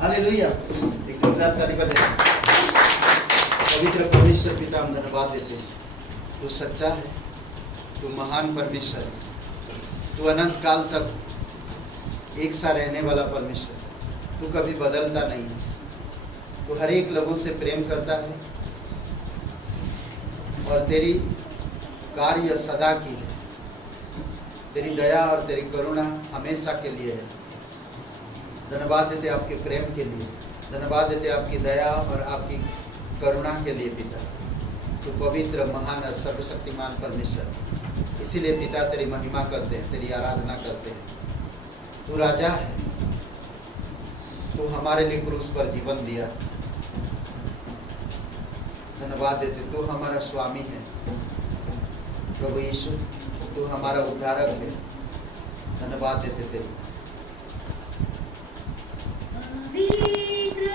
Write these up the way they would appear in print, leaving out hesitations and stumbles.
Hallelujah. एक जोरदार ताली बजाएं। पवित्र परमेश्वर पिता, हम धन्यवाद देते हैं। तू सच्चा है, तू महान परमेश्वर है, तू अनंत काल तक एक सा रहने वाला परमेश्वर, तू कभी बदलता नहीं है। तू हर एक लोगों से प्रेम करता है और तेरी कार्य सदा की है। तेरी दया और तेरी करुणा हमेशा के लिए है। धन्यवाद देते आपके प्रेम के लिए, धन्यवाद देते आपकी दया और आपकी करुणा के लिए पिता। तू पवित्र, महान और सर्वशक्तिमान परमेश्वर, इसीलिए पिता तेरी महिमा करते हैं, तेरी आराधना करते हैं। तू राजा है, तू हमारे लिए क्रूस पर जीवन दिया। धन्यवाद देते, तू हमारा स्वामी है प्रभु यीशु, तू हमारा उद्धारक है। धन्यवाद देते तेरे। Pavitra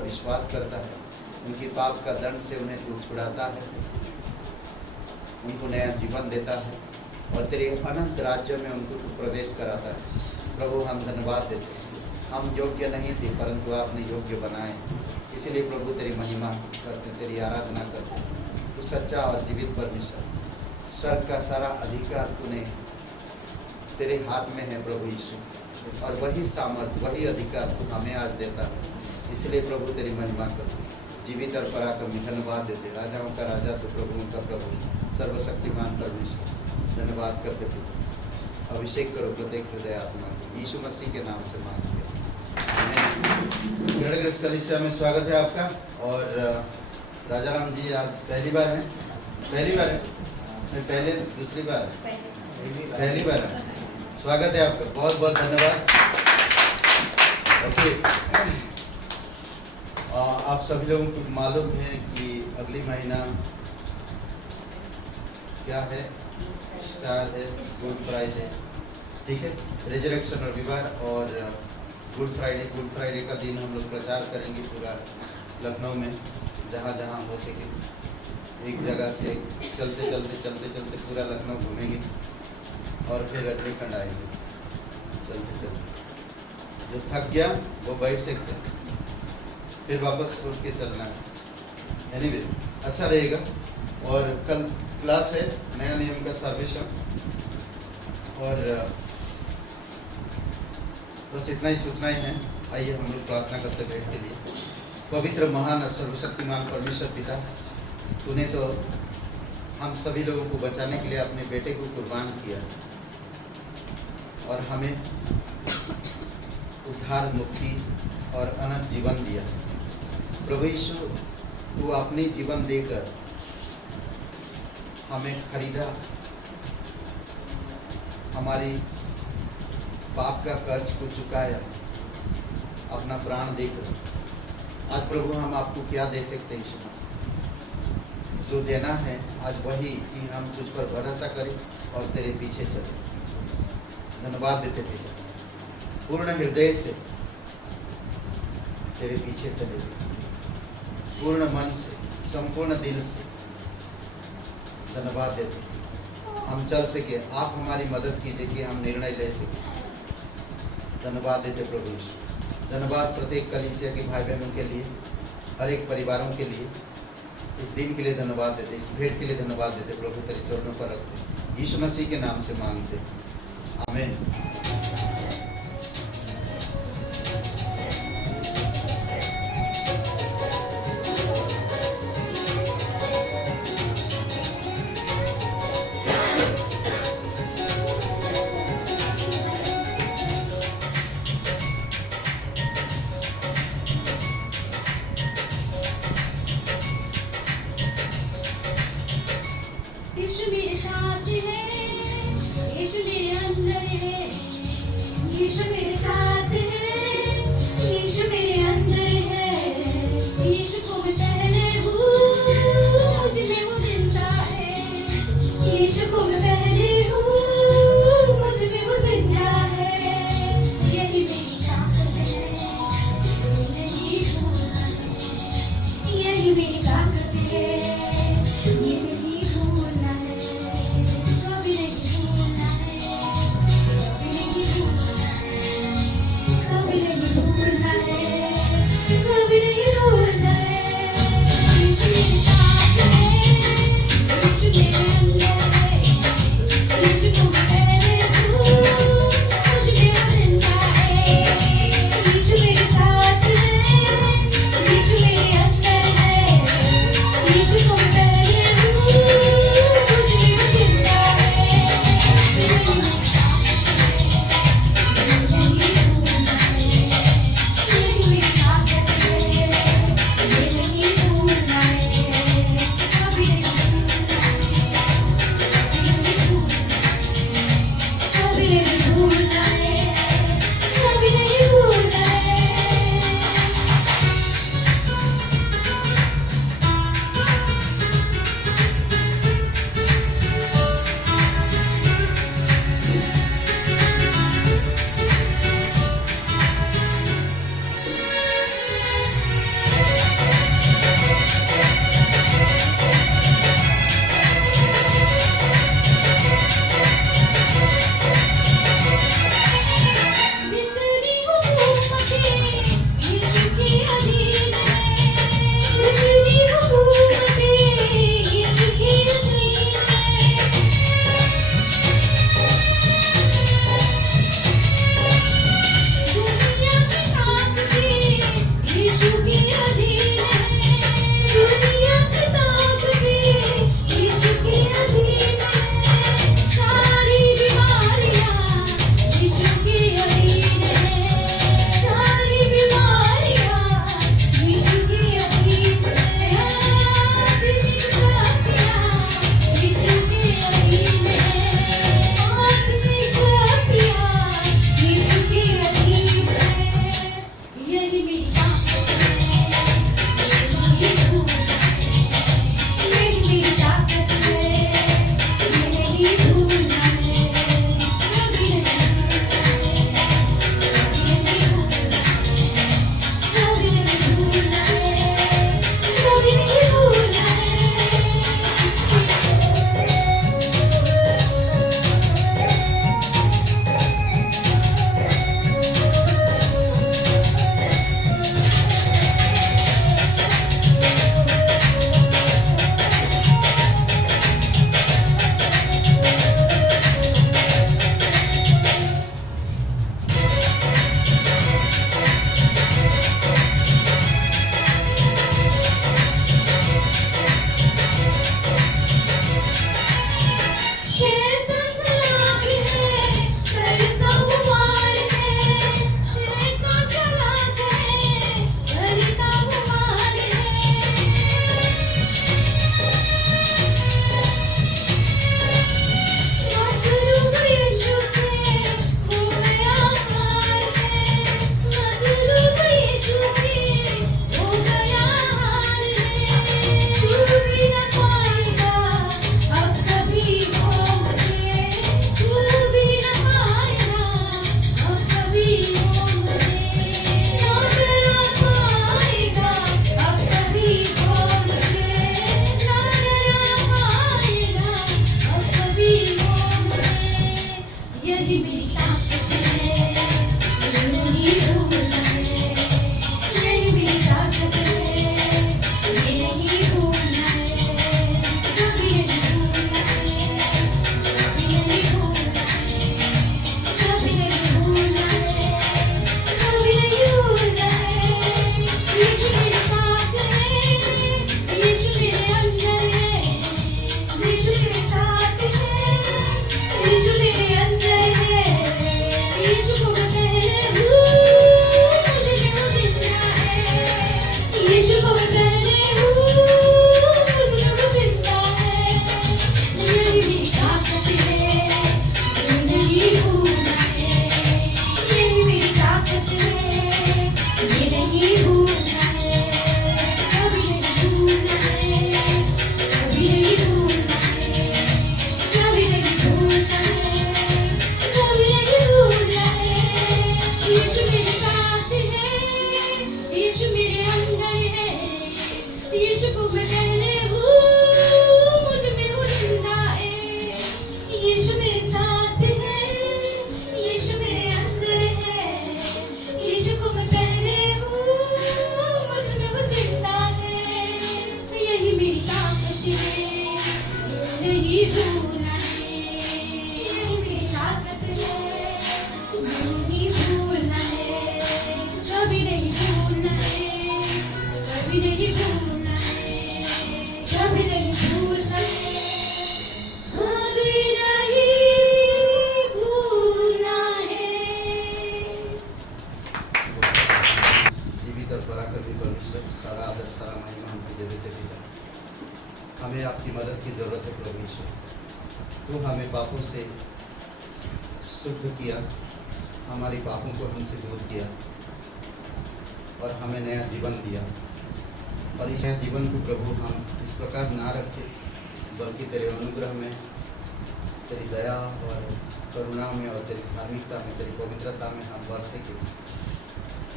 विश्वास करता है, उनकी पाप का दंड से उन्हें तू छुड़ाता है, उनको नया जीवन देता है और तेरे अनंत राज्य में उनको तू प्रवेश कराता है। प्रभु हम धन्यवाद देते हैं, हम योग्य नहीं थे परंतु आपने योग्य बनाए, इसीलिए प्रभु तेरी महिमा करते, तेरी आराधना करते। तू सच्चा और जीवित परमेश्वर, स्वर्ग का सारा अधिकार तूने तेरे हाथ में है प्रभु यीशु, और वही सामर्थ्य वही अधिकार तू हमें आज देता है। इसलिए प्रभु तेरी महिमा करते, जीवित और पराक्रमी धन्यवाद देते, राजाओं का राजा तो प्रभुओं का प्रभु, सर्वशक्तिमान परमेश्वर धन्यवाद करते प्रभु। अभिषेक करो प्रत्येक हृदय आत्मा को, यीशु मसीह के नाम से मांगते हैं। कलीसिया में स्वागत है आपका। और राजा राम जी आज पहली बार हैं? पहली बार है? पहले दूसरी बार? पहली बार है। स्वागत है आपका, बहुत बहुत धन्यवाद। ओके, आप सभी लोगों को मालूम है कि अगली महीना क्या है? स्टार है, गुड फ्राइडे, ठीक है, रिजरेक्शन रविवार और गुड फ्राइडे का दिन हम लोग प्रचार करेंगे पूरा लखनऊ में, जहाँ जहाँ हो सके। एक जगह से चलते पूरा लखनऊ घूमेंगे और फिर रजनीखंड आएंगे चलते। जो थक गया वो बैठ सकते हैं, फिर वापस उठ के चलना है। एनीवे, अच्छा रहेगा। और कल क्लास है नया नियम का सर्वेक्षण, और बस इतना ही सूचना ही है। आइए हम लोग प्रार्थना करते बैठ के लिए। पवित्र महान और सर्वशक्तिमान परमेश्वर पिता, तूने तो हम सभी लोगों को बचाने के लिए अपने बेटे को कुर्बान किया और हमें उद्धार मुक्ति और अनंत जीवन दिया। प्रभु यीशु, तू अपनी जीवन देकर हमें खरीदा, हमारी पाप का कर्ज को चुकाया अपना प्राण देकर। आज प्रभु हम आपको क्या दे सकते हैं यीशु मसीह? जो देना है आज वही कि हम तुझ पर भरोसा करें और तेरे पीछे चलें। धन्यवाद देते पिता, पूर्ण हृदय से तेरे पीछे चले, पूर्ण मन से, संपूर्ण दिल से धन्यवाद देते हम चल सके। आप हमारी मदद कीजिए कि हम निर्णय ले सकें। धन्यवाद देते प्रभु यीशु। धन्यवाद प्रत्येक कलीसिया के भाई बहनों के लिए, हर एक परिवारों के लिए, इस दिन के लिए धन्यवाद देते, इस भेंट के लिए धन्यवाद देते प्रभु, तेरे चरणों पर रखते यीशु मसीह के नाम से मांगते, आमीन। यीशु मेरे साथ है, यीशु मेरे अंदर है, पराक्रमी परमेश्वर, सारा आदर सारा महिमा हम तुझे देते पिता। हमें आपकी मदद की ज़रूरत है प्रभु ईश्वर। तू हमें पापों से शुद्ध किया, हमारे पापों को हमसे दूर किया और हमें नया जीवन दिया। और इस नया जीवन को प्रभु हम इस प्रकार ना रखें, बल्कि तेरे अनुग्रह में, तेरी दया और करुणा में और तेरी धार्मिकता में, तेरी पवित्रता में हम बढ़ सके।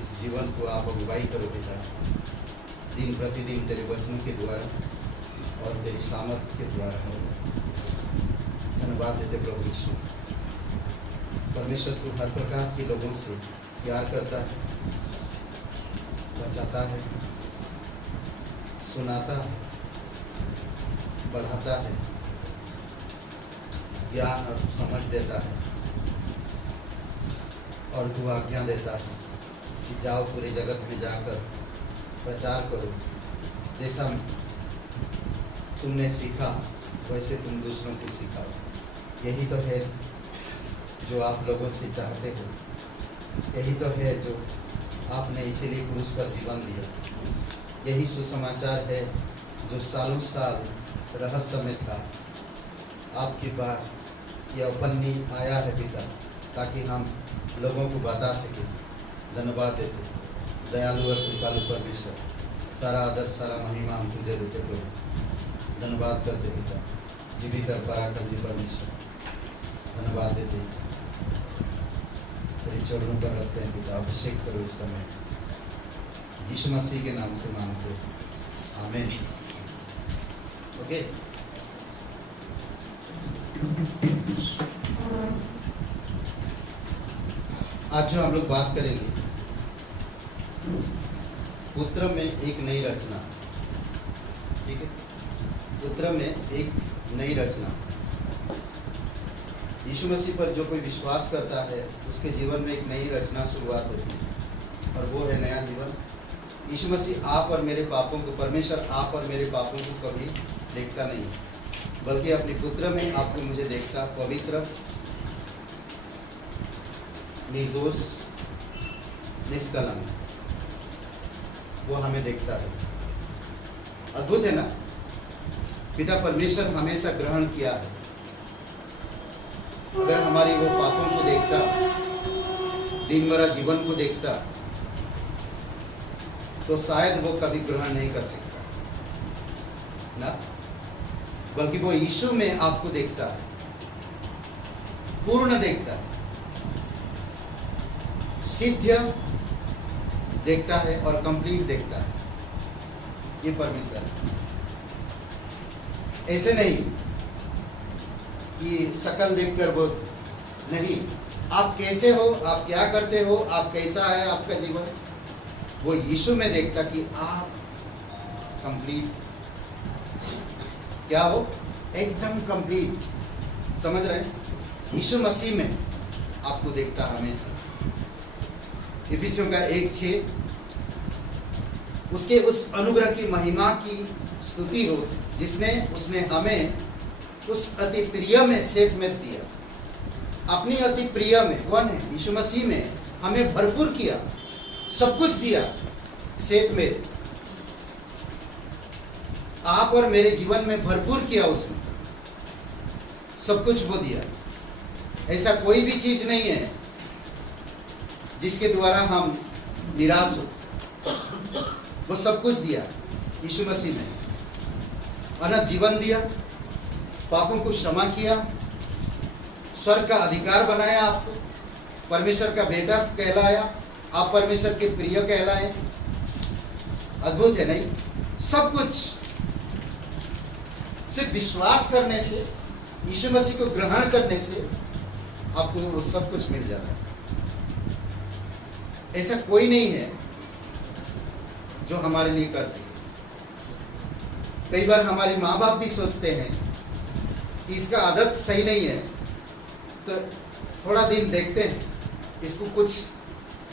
इस जीवन को आप अगुवाई करो पिता, दिन प्रतिदिन तेरे वचनों के द्वारा और तेरी सामर्थ्य के द्वारा हो। धन्यवाद देते प्रभु यीशु। परमेश्वर तू हर प्रकार के लोगों से प्यार करता है, बचाता है, सुनाता है, बढ़ाता है, ज्ञान और समझ देता है और तू आज्ञा देता है कि जाओ पूरे जगत में जाकर प्रचार करो। जैसा तुमने सीखा वैसे तुम दूसरों को सिखाओ। यही तो है जो आप लोगों से चाहते हो, यही तो है जो आपने इसीलिए क्रूस पर जीवन दिया। यही सुसमाचार है जो सालों साल रहस्य में था। आपकी बात यह उपन्नी आया है पिता, ताकि हम लोगों को बता सकें। धन्यवाद देते दयालु और कृपालु परमेश्वर, सारा आदर सारा महिमा हम तुझे देते प्रभु। धन्यवाद करते पिता, जीवित और पराक्रमी परमेश्वर। धन्यवाद देते, तेरे चरणों पर रखते हैं पिता। अभिषेक करो इस समय, यीशु मसीह के नाम से मांगते हैं, आमीन। ओके, आज जो हम लोग बात करेंगे, पुत्र में एक नई रचना। ठीक है, पुत्र में एक नई रचना। यीशु मसीह पर जो कोई विश्वास करता है उसके जीवन में एक नई रचना शुरुआत होती है, और वो है नया जीवन। यीशु मसीह आप और मेरे पापों को, परमेश्वर आप और मेरे पापों को कभी देखता नहीं, बल्कि अपने पुत्र में आपको मुझे देखता, पवित्र, निर्दोष, निष्कलंक, वो हमें देखता है। अद्भुत है ना। पिता परमेश्वर हमेशा ग्रहण किया है। अगर हमारी वो पापों को देखता, दिन भरा जीवन को देखता, तो शायद वो कभी ग्रहण नहीं कर सकता ना, बल्कि वो यीशु में आपको देखता है, पूर्ण देखता है, सिद्ध देखता है और कंप्लीट देखता है। ये परमेश्वर है। ऐसे नहीं कि शकल देखकर वो नहीं, आप कैसे हो, आप क्या करते हो, आप कैसा है आपका जीवन, वो यीशु में देखता कि आप कंप्लीट क्या हो, एकदम कंप्लीट। समझ रहे हैं? यीशु मसीह में आपको देखता हमेशा। इफिसियों का 1:6, उसके उस अनुग्रह की महिमा की स्तुति हो जिसने उसने हमें उस अति प्रिय में सेठ में दिया। अपनी अति प्रिय में, कौन है? यीशु मसीह में हमें भरपूर किया, सब कुछ दिया। सेठ में आप और मेरे जीवन में भरपूर किया, उसने सब कुछ वो दिया। ऐसा कोई भी चीज नहीं है जिसके द्वारा हम निराश हो। वो सब कुछ दिया यीशु मसीह ने। अनंत जीवन दिया, पापों को क्षमा किया, स्वर्ग का अधिकार बनाया, आपको परमेश्वर का बेटा कहलाया, आप परमेश्वर के प्रिय कहलाए। अद्भुत है नहीं? सब कुछ सिर्फ विश्वास करने से, यीशु मसीह को ग्रहण करने से आपको वो सब कुछ मिल जाता है। ऐसा कोई नहीं है जो हमारे लिए कर सके। कई बार हमारे माँ बाप भी सोचते हैं कि इसका आदत सही नहीं है, तो थोड़ा दिन देखते हैं, इसको कुछ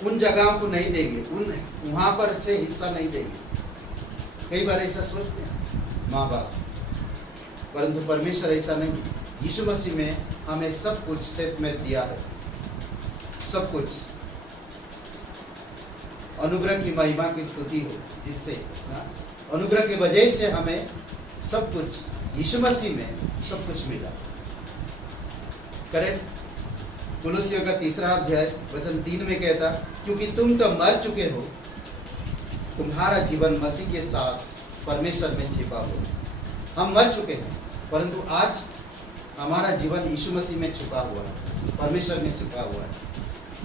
उन जगहों को नहीं देंगे, उन वहाँ पर से हिस्सा नहीं देंगे। कई बार ऐसा सोचते हैं माँ बाप, परंतु परमेश्वर ऐसा नहीं। यीशु मसीह में हमें सब कुछ सेट में दिया है, सब कुछ। अनुग्रह की महिमा की स्तुति हो, जिससे अनुग्रह के वजह से हमें सब कुछ यीशु मसीह में सब कुछ मिला। करेक्ट। कुलुस्सियों का 3 अध्याय वचन 3 में कहता, क्योंकि तुम तो मर चुके हो, तुम्हारा जीवन मसीह के साथ परमेश्वर में छिपा हो। हम मर चुके हैं, परंतु आज हमारा जीवन यीशु मसीह में छिपा हुआ है, परमेश्वर में छिपा हुआ है।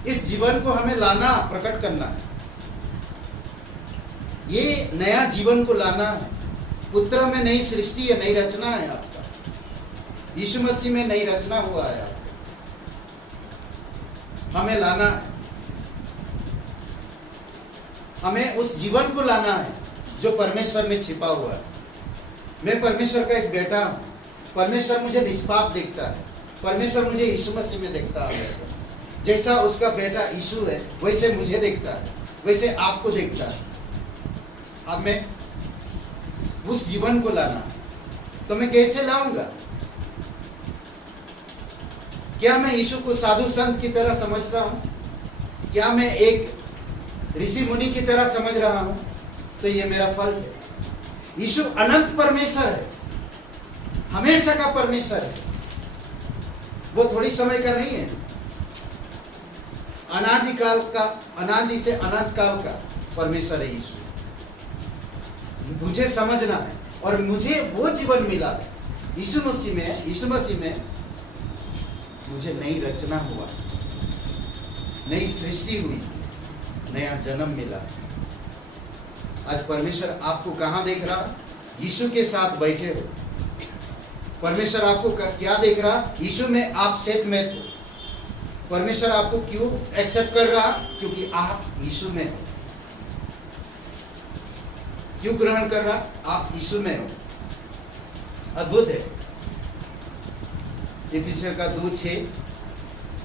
इस जीवन को हमें लाना, प्रकट करना है। ये नया जीवन को लाना है। पुत्र में नई सृष्टि है, नई रचना है आपका। यीशु मसीह में नई रचना हुआ है आपका, हमें लाना है। हमें उस जीवन को लाना है जो परमेश्वर में छिपा हुआ है। मैं परमेश्वर का एक बेटा हूं। परमेश्वर मुझे निष्पाप देखता है। परमेश्वर मुझे यीशु मसीह में देखता है। जैसा उसका बेटा यीशु है, वैसे मुझे देखता है, वैसे आपको देखता है। अब मैं उस जीवन को लाना है, तो मैं कैसे लाऊंगा? क्या मैं यीशु को साधु संत की तरह समझता हूं? क्या मैं एक ऋषि मुनि की तरह समझ रहा हूं? तो ये मेरा फल है। यीशु अनंत परमेश्वर है, हमेशा का परमेश्वर है। वो थोड़ी समय का नहीं है, अनादिकाल का, अनादि से अनंत काल का परमेश्वर है यीशु। मुझे समझना है, और मुझे वो जीवन मिला है यीशु मसीह में। यीशु मसीह में मुझे नई रचना हुआ, नई सृष्टि हुई, नया जन्म मिला। आज परमेश्वर आपको कहां देख रहा? यीशु के साथ बैठे हो। परमेश्वर आपको क्या देख रहा? यीशु में आप सेत में हो। परमेश्वर आपको क्यों एक्सेप्ट कर रहा? क्योंकि आप यीशु में हो। क्यों ग्रहण कर रहा? आप यीशु में हो। अद्भुत है। इफिसियों का 2:6,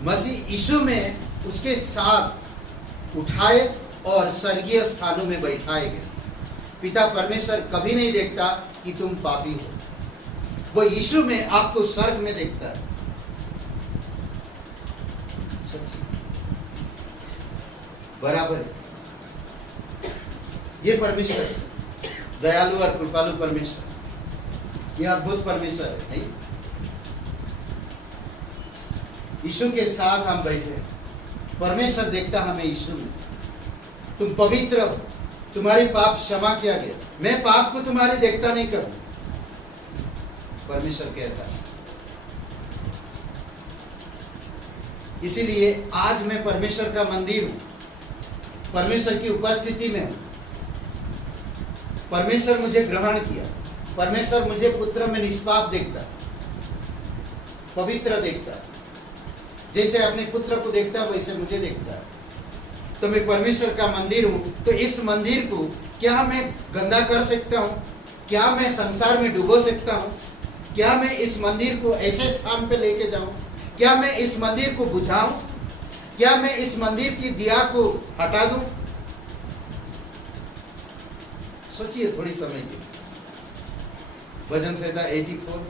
मसीह यीशु में उसके साथ उठाए और स्वर्गीय स्थानों में बैठाए गए। पिता परमेश्वर कभी नहीं देखता कि तुम पापी हो, वो यीशु में आपको स्वर्ग में देखता है। बराबर है। ये परमेश्वर दयालु और कृपालु परमेश्वर, ये अद्भुत परमेश्वर है। नहीं, यीशु के साथ हम बैठे, परमेश्वर देखता हमें यीशु में। तुम पवित्र हो, तुम्हारी पाप क्षमा किया गया। मैं पाप को तुम्हारे देखता नहीं करूं, परमेश्वर कहता है। इसीलिए आज मैं परमेश्वर का मंदिर हूं, परमेश्वर की उपस्थिति में हूं। परमेश्वर मुझे ग्रहण किया। परमेश्वर मुझे पुत्र में निष्पाप देखता, पवित्र देखता। जैसे अपने पुत्र को देखता वैसे मुझे देखता है। तो मैं परमेश्वर का मंदिर हूं। तो इस मंदिर को क्या मैं गंदा कर सकता हूं? क्या मैं संसार में डुबो सकता हूं? क्या मैं इस मंदिर को ऐसे स्थान पे लेके जाऊं? क्या मैं इस मंदिर को बुझाऊं? क्या मैं इस मंदिर की दिया को हटा दूं? सोचिए थोड़ी समय के। भजन संहिता 84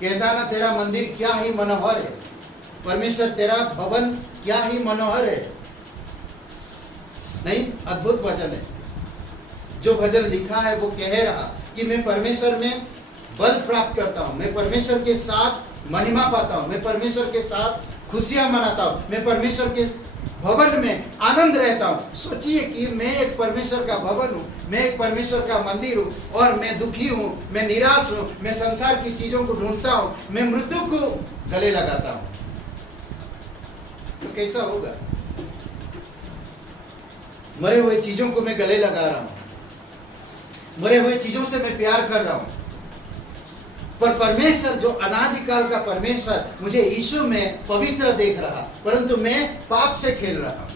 कहता ना, तेरा मंदिर क्या ही मनोहर है। परमेश्वर तेरा भवन क्या ही मनोहर है। नहीं, अद्भुत वचन है। जो भजन लिखा है वो कह रहा कि मैं परमेश्वर में बल प्राप्त करता हूं, मैं परमेश्वर के साथ महिमा पाता हूं, मैं परमेश्वर के साथ खुशियां मनाता हूं, मैं परमेश्वर के भवन में आनंद रहता हूं। सोचिए कि मैं एक परमेश्वर का भवन हूं, मैं एक परमेश्वर का मंदिर हूं, और मैं दुखी हूं, मैं निराश हूं, मैं संसार की चीजों को ढूंढता हूं, मैं मृत्यु को गले लगाता हूं। तो कैसा होगा? मरे हुए चीजों को मैं गले लगा रहा हूं, मरे हुए चीजों से मैं प्यार कर रहा हूं। पर परमेश्वर जो अनादिकाल का परमेश्वर मुझे यीशु में पवित्र देख रहा, परंतु मैं पाप से खेल रहा हूं।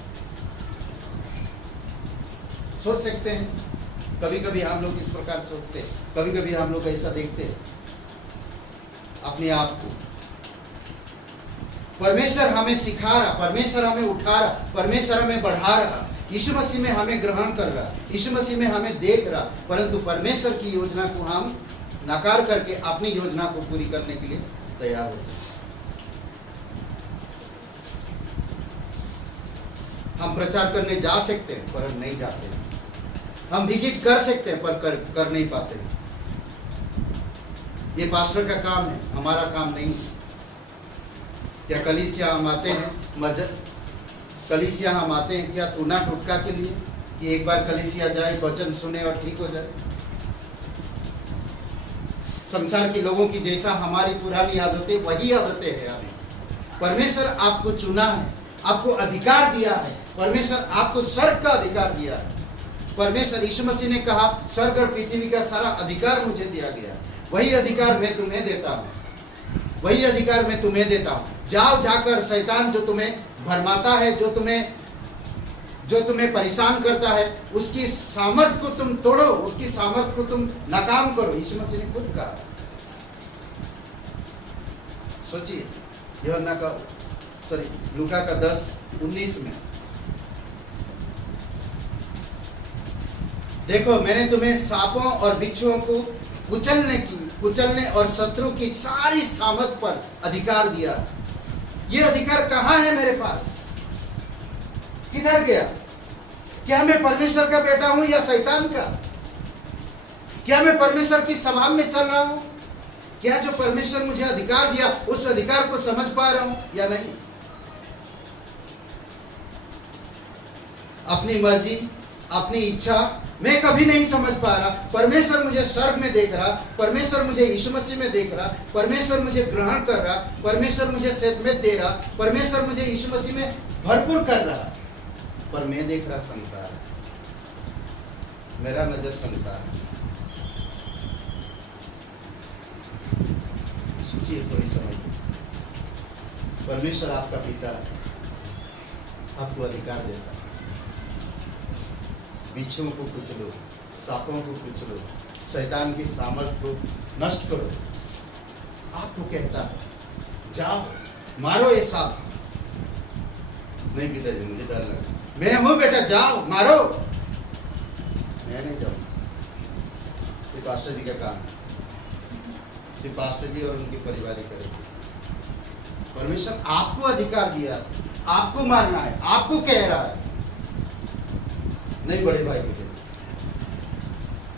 सोच सकते हैं, कभी कभी हम लोग इस प्रकार सोचते हैं, कभी कभी हम लोग ऐसा देखते हैं अपने आप को। परमेश्वर हमें सिखा रहा, परमेश्वर हमें उठा रहा, परमेश्वर हमें बढ़ा रहा, यीशु मसीह में हमें ग्रहण कर रहा, यीशु मसीह में हमें देख रहा, परंतु परमेश्वर की योजना को हम नकार करके अपनी योजना को पूरी करने के लिए तैयार होते हैं। हम प्रचार करने जा सकते हैं पर नहीं जाते हैं। हम विजिट कर सकते हैं पर कर नहीं पाते हैं। ये पास्टर का काम है, हमारा काम नहीं है। क्या कलीसिया हम आते हैं कलीसिया हम आते हैं क्या टूना टुटका के लिए कि एक बार कलीसिया जाए, वचन सुने और ठीक हो जाए? संसार के लोगों की जैसा हमारी पुरानी आदतें वही आदतें हैं हमें। परमेश्वर आपको चुना है, आपको अधिकार दिया है। परमेश्वर आपको स्वर्ग का अधिकार दिया है। परमेश्वर यीशु मसीह ने कहा स्वर्ग और पृथ्वी का सारा अधिकार मुझे दिया गया। वही अधिकार मैं तुम्हें देता हूँ, वही अधिकार मैं तुम्हें देता हूँ। जाओ, जाकर शैतान जो तुम्हें भरमाता है, जो तुम्हें परेशान करता है, उसकी सामर्थ्य को तुम तोड़ो, उसकी सामर्थ्य को तुम नाकाम करो। यीशु मसीह ने खुद कहा। सोचिए लूका का 10:19 में, देखो मैंने तुम्हें सांपों और बिच्छुओं को कुचलने और शत्रु की सारी सामर्थ पर अधिकार दिया। ये अधिकार कहाँ है मेरे पास? किधर गया? क्या मैं परमेश्वर का बेटा हूं या शैतान का? क्या मैं परमेश्वर की सभा में चल रहा हूं? क्या जो परमेश्वर मुझे अधिकार दिया उस अधिकार को समझ पा रहा हूं या नहीं? अपनी मर्जी, अपनी इच्छा मैं कभी नहीं समझ पा रहा। परमेश्वर मुझे स्वर्ग में देख रहा, परमेश्वर मुझे यीशु मसीह में देख रहा, परमेश्वर मुझे ग्रहण कर रहा, परमेश्वर मुझे सेतमेत दे रहा, परमेश्वर मुझे यीशु मसीह में भरपूर कर रहा। पर मैं देख रहा संसार, मेरा नजर संसार। सोचिए थोड़ी समय, परमेश्वर आपका पिता आपको अधिकार देता है। बिच्छुओं को कुचलो, सांपों को कुचलो, शैतान की सामर्थ्य को नष्ट करो। आपको कहता है जाओ मारो ये सांप। नहीं पिताजी मुझे डर लगा, मैं हूं बेटा, जाओ मारो। मैं नहीं जाऊँ, ये पास्टर जी का काम है, सिर्फ पास्टर जी और उनके परिवार ही करेंगे। परमेश्वर आपको अधिकार दिया, आपको मारना है, आपको कह रहा है, नहीं बड़े भाई के लिए।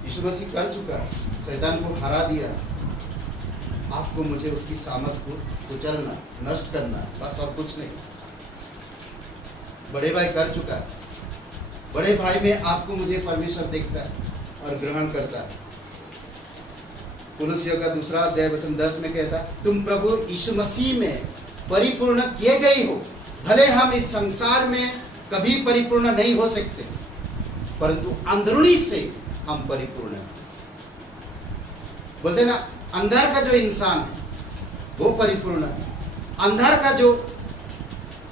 यीशु मसीह कर चुका, शैतान को हरा दिया। आपको मुझे उसकी सामर्थ को कुचलना, नष्ट करना, बस और कुछ नहीं। बड़े भाई कर चुका, बड़े भाई में आपको मुझे परमेश्वर देखता है और ग्रहण करता है। कुलुस्सियों का 2:10 में कहता है तुम प्रभु यीशु मसीह में परिपूर्ण किए गए हो। भले हम इस संसार में कभी परिपूर्ण नहीं हो सकते, परंतु अंदरूनी से हम परिपूर्ण हैं। बोलते ना, अंदर का जो इंसान है वो परिपूर्ण है। अंदर का जो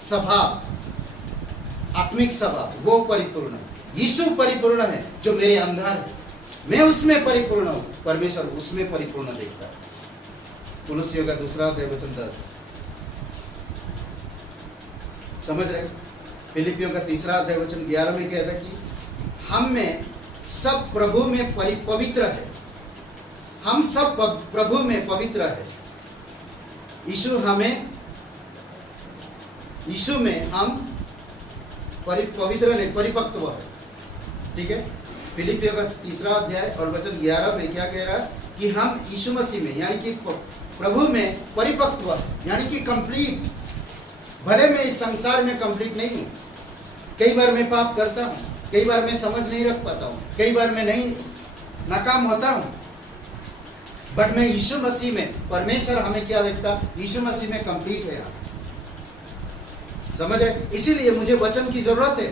स्वभाव, आत्मिक स्वभाव, वो परिपूर्ण है। यीशु परिपूर्ण है जो मेरे अंदर है, मैं उसमें परिपूर्ण हूं, परमेश्वर उसमें परिपूर्ण देखता है। कुलुस्सियों का 2:10 समझ रहे? फिलिपियों का 3:11 में कहता है कि हम में सब प्रभु में पवित्र है। हम सब प्रभु में पवित्र है। यीशु में हम पवित्र नहीं, परिपक्व है। ठीक है? फिलिपियों का 3 और वचन 11 में क्या कह रहा है कि हम यीशु मसीह में यानी कि प्रभु में परिपक्व है, यानी कि कंप्लीट। भले मैं इस संसार में कंप्लीट नहीं हूं, कई बार मैं पाप करता हूं, कई बार मैं समझ नहीं रख पाता हूँ, कई बार मैं नहीं नाकाम होता हूँ, बट मैं यीशु मसीह में, परमेश्वर हमें क्या देखता? यीशु मसीह में कंप्लीट है। समझ रहे? इसीलिए मुझे वचन की जरूरत है।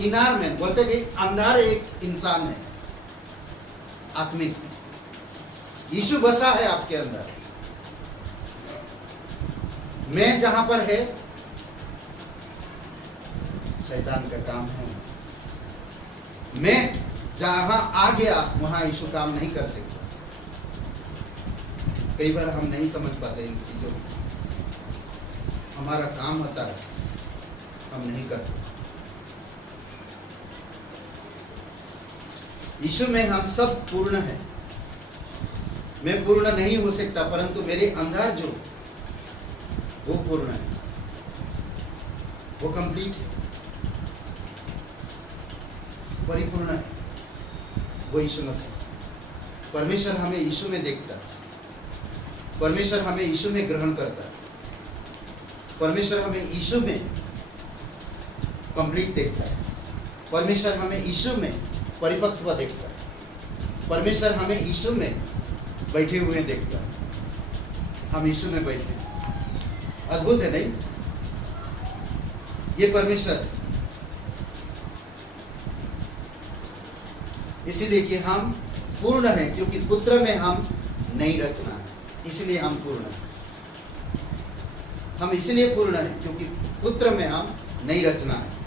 इनार में बोलते कि अंदर एक इंसान है आत्मिक, यीशु बसा है आपके अंदर। मैं जहां पर है शैतान का काम है। मैं जहां आ गया वहां यीशु काम नहीं कर सकता। कई बार हम नहीं समझ पाते इन चीजों को, हमारा काम होता है, हम नहीं करते। यीशु में हम सब पूर्ण हैं। मैं पूर्ण नहीं हो सकता, परंतु मेरे अंदर जो वो पूर्ण है। वो कंप्लीट है, परिपूर्ण है, वो यीशु मसीह। परमेश्वर हमें यीशु में देखता है, परमेश्वर हमें यीशु में ग्रहण करता है, परमेश्वर हमें यीशु में कंप्लीट देखता है, परमेश्वर हमें यीशु में परिपक्व देखता है, परमेश्वर हमें यीशु में बैठे हुए देखता है। हम यीशु में बैठे हैं, अद्भुत है नहीं? ये परमेश्वर है। इसीलिए कि हम पूर्ण हैं, क्योंकि पुत्र में हम नई रचना है, इसलिए हम पूर्ण हैं। हम इसलिए पूर्ण हैं क्योंकि पुत्र में हम नई रचना है।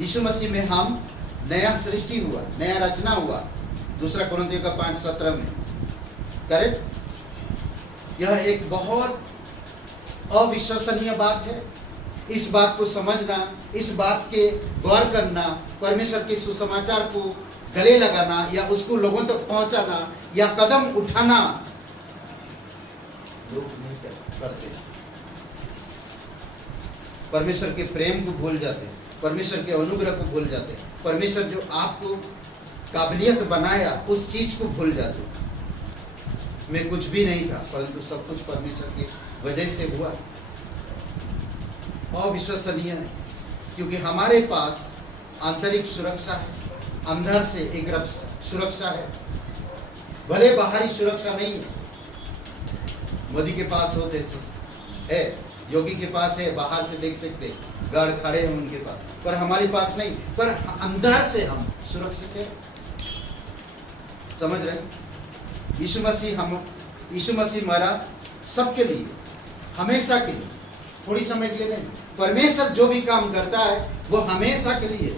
यीशु मसीह में हम नया सृष्टि हुआ, नया रचना हुआ। 2 कोरिन्थियों का 5:17 में, करेक्ट? यह एक बहुत अविश्वसनीय बात है। इस बात को समझना, इस बात के गौर करना, परमेश्वर के सुसमाचार को गले लगाना या उसको लोगों तक पहुंचाना या कदम उठाना लोग नहीं करते। परमेश्वर के प्रेम को भूल जाते, परमेश्वर के अनुग्रह को भूल जाते, परमेश्वर जो आपको काबिलियत बनाया उस चीज को भूल जाते। मैं कुछ भी नहीं था, परंतु सब कुछ परमेश्वर की वजह से हुआ। अविश्वसनीय है, क्योंकि हमारे पास आंतरिक सुरक्षा है, अंदर से एक सुरक्षा है, भले बाहरी सुरक्षा नहीं है। मोदी के पास होते है, योगी के पास है, बाहर से देख सकते गार्ड खड़े हैं उनके पास, पर हमारे पास नहीं। पर अंदर से हम सुरक्षित है। समझ रहे? यीशु मसीह मरा सबके लिए, हमेशा के लिए, थोड़ी समय के लिए नहीं। परमेश्वर जो भी काम करता है वो हमेशा के लिए,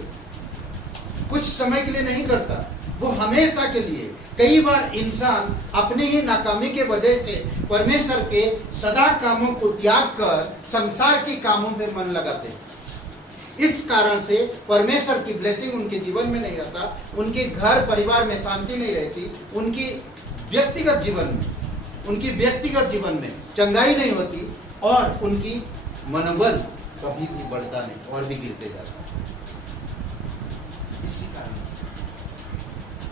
कुछ समय के लिए नहीं करता, वो हमेशा के लिए। कई बार इंसान अपनी ही नाकामी के वजह से परमेश्वर के सदा कामों को त्याग कर संसार के कामों में मन लगाते हैं। इस कारण से परमेश्वर की ब्लेसिंग उनके जीवन में नहीं रहता, उनके घर परिवार में शांति नहीं रहती, उनकी व्यक्तिगत जीवन में चंगाई नहीं होती, और उनकी मनोबल कभी भी बढ़ता नहीं और भी गिरते जाता। इसी कारण से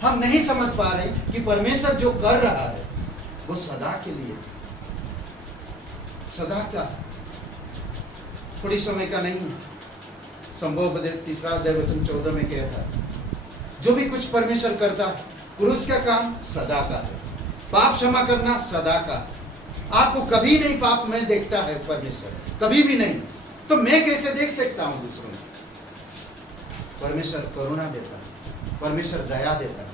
हम नहीं समझ पा रहे कि परमेश्वर जो कर रहा है वो सदा के लिए, सदा का, थोड़ी समय का नहीं है। संभव उपदेश 3:14 में कहता है, जो भी कुछ परमेश्वर करता है, क्रूस का काम सदा का है, पाप क्षमा करना सदा का है। आपको कभी नहीं पाप में देखता है परमेश्वर, कभी भी नहीं। तो मैं कैसे देख सकता हूं दूसरों में? परमेश्वर करुणा देता है, परमेश्वर दया देता है,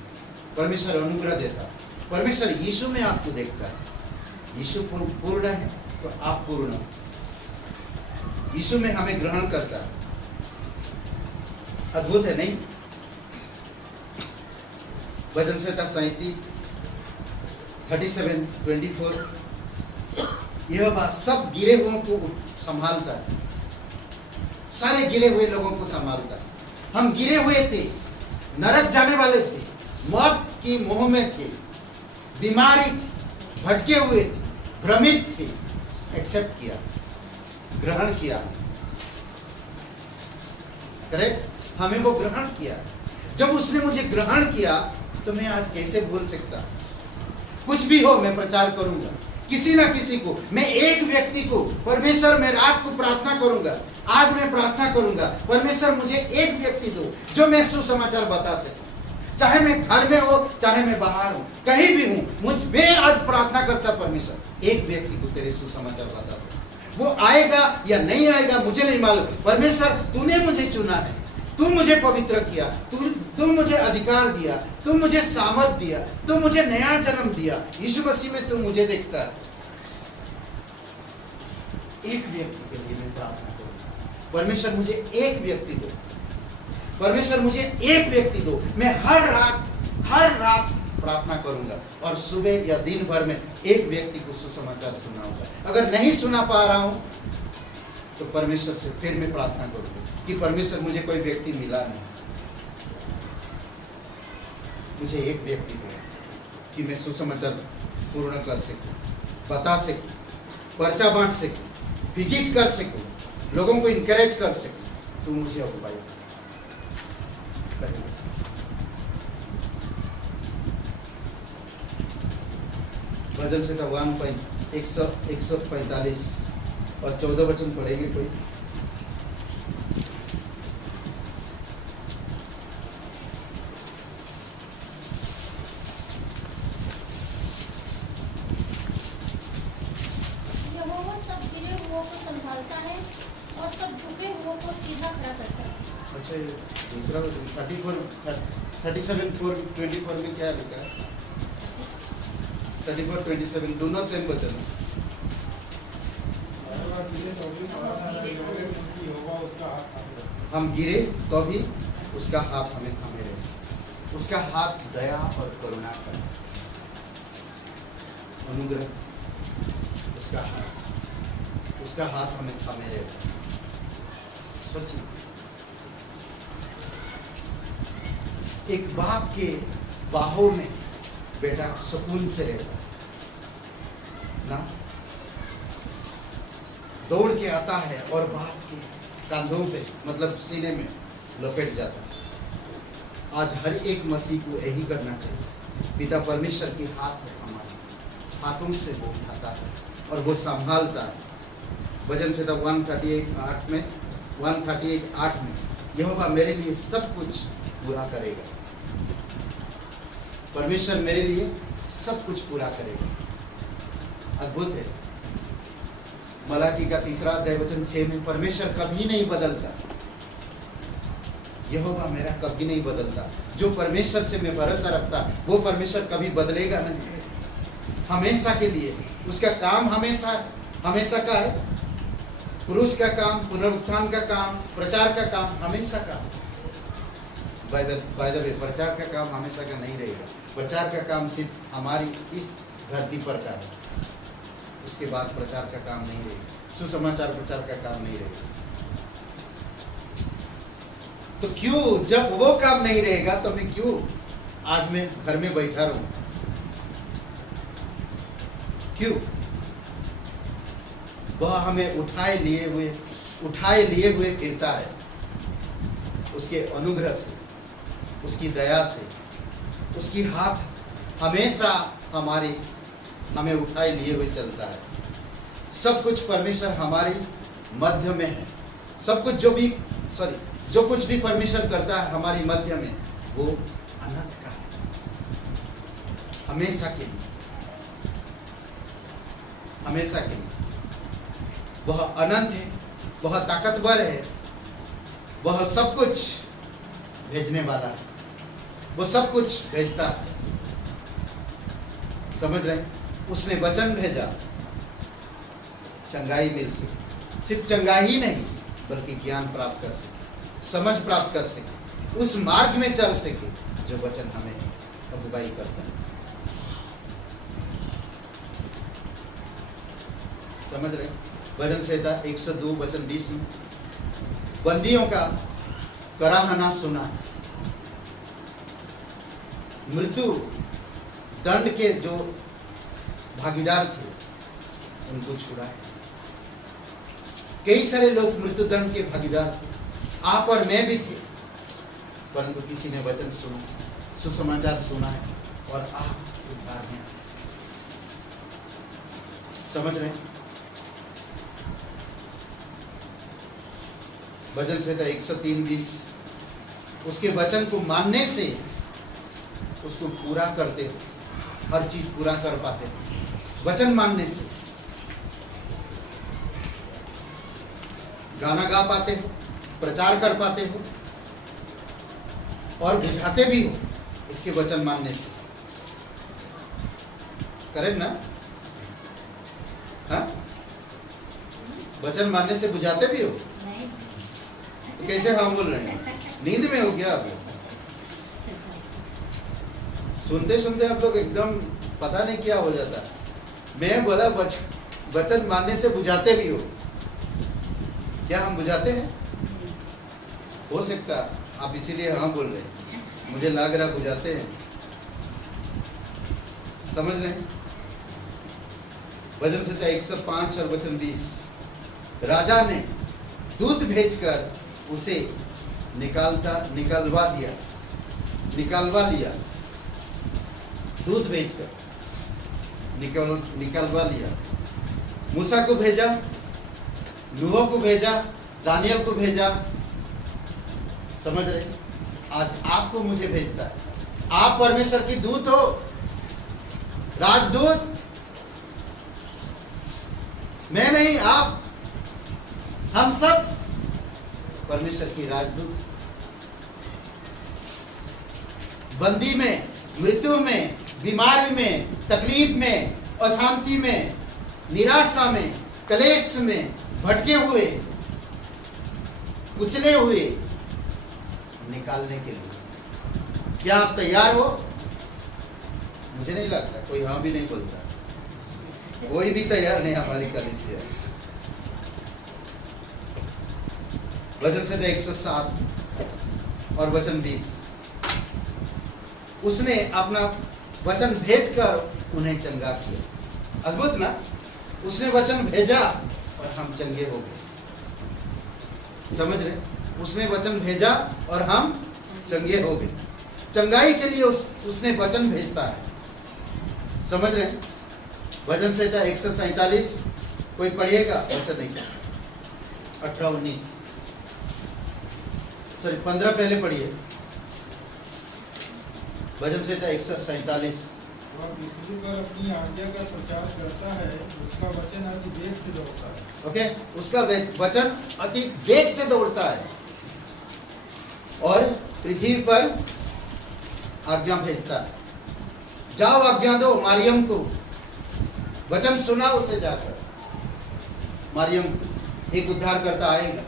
परमेश्वर अनुग्रह देता है, परमेश्वर यीशु में आपको देखता है। यीशु पूर्ण है तो आप पूर्ण हो। यीशु में हमें ग्रहण करता है। अद्भुत है नहीं? भजन संहिता 37:24, यह बात सब गिरे हुओं को संभालता है, सारे गिरे हुए लोगों को संभालता है। हम गिरे हुए थे, नरक जाने वाले थे, मौत की मोह में थे, बीमारी थी, भटके हुए थे, भ्रमित थे, एक्सेप्ट किया, ग्रहण किया। करेक्ट? हमें वो ग्रहण किया। जब उसने मुझे ग्रहण किया तो मैं आज कैसे भूल सकता? कुछ भी हो मैं प्रचार करूंगा, किसी ना किसी को, मैं एक व्यक्ति को, परमेश्वर मैं रात को प्रार्थना करूंगा, आज मैं प्रार्थना करूंगा, परमेश्वर मुझे एक व्यक्ति दो जो मैं सुसमाचार बता सकूं, चाहे मैं घर में हो, चाहे मैं बाहर हूं, कहीं भी हूं, मैं आज प्रार्थना करता, परमेश्वर एक व्यक्ति को तेरे सुसमाचार बता सकूं। वो आएगा या नहीं आएगा मुझे नहीं मालूम, परमेश्वर तूने मुझे चुना है, तू मुझे पवित्र किया, तू मुझे अधिकार दिया, तू मुझे सामर्थ दिया, तू मुझे नया जन्म दिया। यीशु मसीह में तू मुझे देखता है। एक व्यक्ति के लिए मैं प्रार्थना करूंगा, परमेश्वर मुझे एक व्यक्ति दो, परमेश्वर मुझे एक व्यक्ति दो। मैं हर रात प्रार्थना करूंगा और सुबह या दिन भर में एक व्यक्ति को सुसमाचार सुनाऊंगा। अगर नहीं सुना पा रहा हूं तो परमेश्वर से फिर मैं प्रार्थना करूंगा कि परमेश्वर मुझे कोई व्यक्ति मिला नहीं, मुझे एक व्यक्ति दो कि मैं सुसमाचार पूर्ण कर सकूं, बता सकूं, पर्चा बांट सकूं, विजिट कर सकूं, लोगों को इनकरेज कर सके, तू मुझे अगुवाई करेगा। भजन से 145 और 14 वचन पढ़ेंगे कोई। यहोवा सब गिरे हुओं को संभालता है और सब झुके हुओं को सीधा खड़ा करता है। अच्छा, ये दूसरा वचन 37:24 में क्या लिखा है? 34:27 दोनों सेम वचन है। हम गिरे तो भी उसका हाथ हमें थामे रहे, उसका हाथ दया और करुणा करे, अनुग्रह, उसका हाथ हमें थामे रहे। सोचिए, एक बाप के बाहों में बेटा सुकून से रहता ना, दौड़ के आता है और बाप के कंधों पे मतलब सीने में लपेट जाता है। आज हर एक मसीह को यही करना चाहिए। पिता परमेश्वर के हाथ है, हमारे हाथों से वो उठाता है और वो संभालता है। वचन से 138:8 में यहोवा मेरे लिए सब कुछ पूरा करेगा। परमेश्वर मेरे लिए सब कुछ पूरा करेगा। अद्भुत है। मलाकी का 3 अध्याय वचन 6 में परमेश्वर कभी नहीं बदलता। यहोवा मेरा कभी नहीं बदलता। जो परमेश्वर से मैं भरोसा रखता वो परमेश्वर कभी बदलेगा नहीं, हमेशा के लिए। उसका काम हमेशा का है। पुरुष का काम, पुनरुत्थान का काम, प्रचार का काम हमेशा का। बाय द वे, प्रचार का काम हमेशा का नहीं रहेगा। प्रचार का काम सिर्फ हमारी इस धरती पर का है, उसके बाद प्रचार का काम नहीं रहेगा। सुसमाचार प्रचार का काम नहीं रहेगा। तो क्यों, जब वो काम नहीं रहेगा तो मैं क्यों आज मैं घर में बैठा रहूं? क्यों? वह हमें उठाए लिए हुए फिरता है। उसके अनुग्रह से, उसकी दया से, उसकी हाथ हमेशा हमें उठाए लिए हुए चलता है। सब कुछ परमेश्वर हमारी मध्य में है। सब कुछ जो कुछ भी परमेश्वर करता है हमारी मध्य में, वो अनंत का है, हमेशा के लिए, हमेशा के लिए। वह अनंत है, वह ताकतवर है, वह सब कुछ भेजने वाला है, वो सब कुछ भेजता है। समझ रहे? उसने वचन भेजा, चंगाई मिल सके। सिर्फ चंगाई नहीं बल्कि ज्ञान प्राप्त कर सके, समझ प्राप्त कर सके, उस मार्ग में चल सके जो वचन हमें अगुवाई करता है। समझ रहे? भजन संहिता 102 वचन 20 में बंदियों का कराहना सुना, मृत्यु दंड के जो भागीदार थे उनको छुड़ाए। कई सारे लोग मृत्यु दंड के भागीदार थे, आप और मैं भी थे, परंतु किसी ने वचन सुना, सुसमाचार सुना है और आप उद्धार में। समझ रहे हैं? भजन संहिता 103:20 उसके वचन को मानने से उसको पूरा करते हो, हर चीज पूरा कर पाते हो वचन मानने से। गाना गा पाते हो, प्रचार कर पाते हो और बुझाते भी हो इसके वचन मानने से। करेक्ट ना? हाँ, वचन मानने से बुझाते भी हो। तो कैसे हाँ बोल रहे हैं? नींद में हो क्या आप लोग? सुनते सुनते आप लोग एकदम पता नहीं क्या हो जाता है। मैं बोला वचन मानने से बुझाते भी हो। क्या हम बुझाते हैं? हो सकता आप इसीलिए हाँ बोल रहे हैं, मुझे लग रहा बुझाते हैं। समझ रहे हैं? भजन संहिता 105 और वचन 20 राजा ने दूत भेजकर उसे निकलवा लिया। दूत भेजकर निकलवा लिया। मूसा को भेजा, नूह को भेजा, दानियल को भेजा। समझ रहे? आज आपको मुझे भेजता है। आप परमेश्वर की दूत हो, राजदूत। मैं नहीं, आप, हम सब परमेश्वर की राजदूत। बंदी में, मृत्यु में, बीमारी में, तकलीफ में, अशांति में, निराशा में, कलेश में भटके हुए, कुचले हुए निकालने के लिए। क्या आप तैयार हो? मुझे नहीं लगता कोई हाँ भी नहीं बोलता। कोई भी तैयार नहीं हमारी कलीसिया। वचन से 107 और वचन 20। उसने अपना वचन भेजकर उन्हें चंगा किया। अद्भुत ना? उसने वचन भेजा और हम चंगे हो गए। समझ रहे? उसने वचन भेजा और हम चंगे हो गए। चंगाई के लिए उसने वचन भेजता है। समझ रहे? वचन संहिता 147 कोई पढ़िएगा? वचन नहीं, 18-19 सॉरी 15 पहले पढ़िए। वचन संहिता 147। वह पृथ्वी पर अपनी आज्ञा का प्रचार करता है, उसका वचन अति वेग से दौड़ता है। ओके, उसका वचन अति वेग से दौड़ता है और पृथ्वी पर आज्ञा भेजता है। जाओ आज्ञा दो मरियम को, वचन सुना उसे जाकर। मरियम को एक उद्धारकर्ता आएगा।